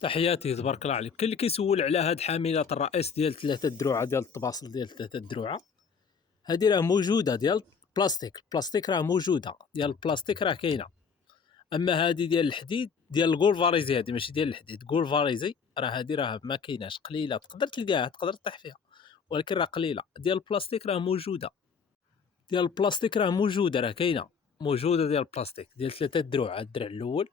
تحياتي تبارك الله عليك. كاين اللي كيسول على هاد حاملة الرئيس ديال 3 دروعة ديال الطباصل ديال 3 دروعة. هادي راه موجودة ديال البلاستيك راه موجودة، ديال البلاستيك راه كاينة. اما هادي ديال الحديد ديال الغولفاريزي، هادي ماشي ديال الحديد، غولفاريزي راه هادي راه ما كايناش، قليلة، تقدر تلقاها، تقدر تطيح فيها، ولكن راه قليلة. ديال البلاستيك راه موجودة، ديال البلاستيك راه موجودة، راه كاينة، موجودة ديال البلاستيك ديال 3 دروع. الدرع الأول،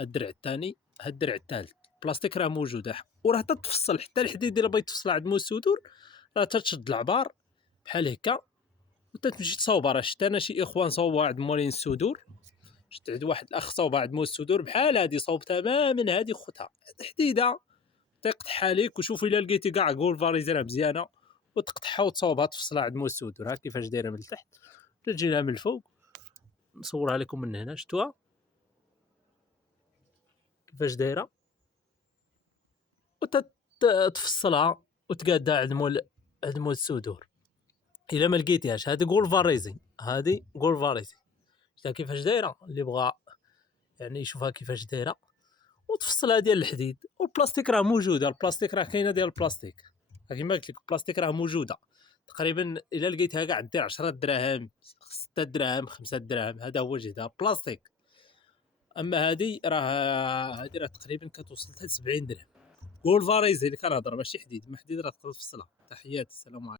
الدرع الثاني، الدرع الثالث، بلاستيك راه موجوده، وراه تتفصل. حتى الحديد الا بغيت تفصل عند مول السدور راه تتشد العبار بحال هكا وتتمشي تصاوبها. راه شفت انا شي اخوان صوبوا عند مولين السدور، شفت عند واحد الاخ صوبها عند مول السدور بحال هادي، صوب تماما هادي خوتها حديده، تقطعها ليك. وشوف الا لقيتي كاع كول فاريزيرها مزيانه وتقطعها وتصاوبها تفصلها عند مول السدور. ها كيفاش دايره من التحت، تجي لها من الفوق، نصورها لكم من هنا، شفتوها كيفاش دايره، وتتفصلها وتقادها عند مول السدور. الا ما لقيتيهاش، هذه غول فاريزي، هذه غول فاريزي. شتا كيفاش دايره، اللي بغى يعني يشوفها كيفاش دايره. وتفصلها ديال الحديد. والبلاستيك راه موجوده، البلاستيك راه كاينه ديال البلاستيك، كيما قلت لك البلاستيك راه موجوده تقريبا. الا لقيتها كاع دير 10 دراهم، 6 دراهم، 5 دراهم، هذا هو جهدها بلاستيك. اما هذه راه تقريبا كتوصل حتى 70 درهم. غول فاريزي اللي كنهضر، ماشي حديد، ما حديد راه تقدر تفصلها. تحياتي، السلام عليكم.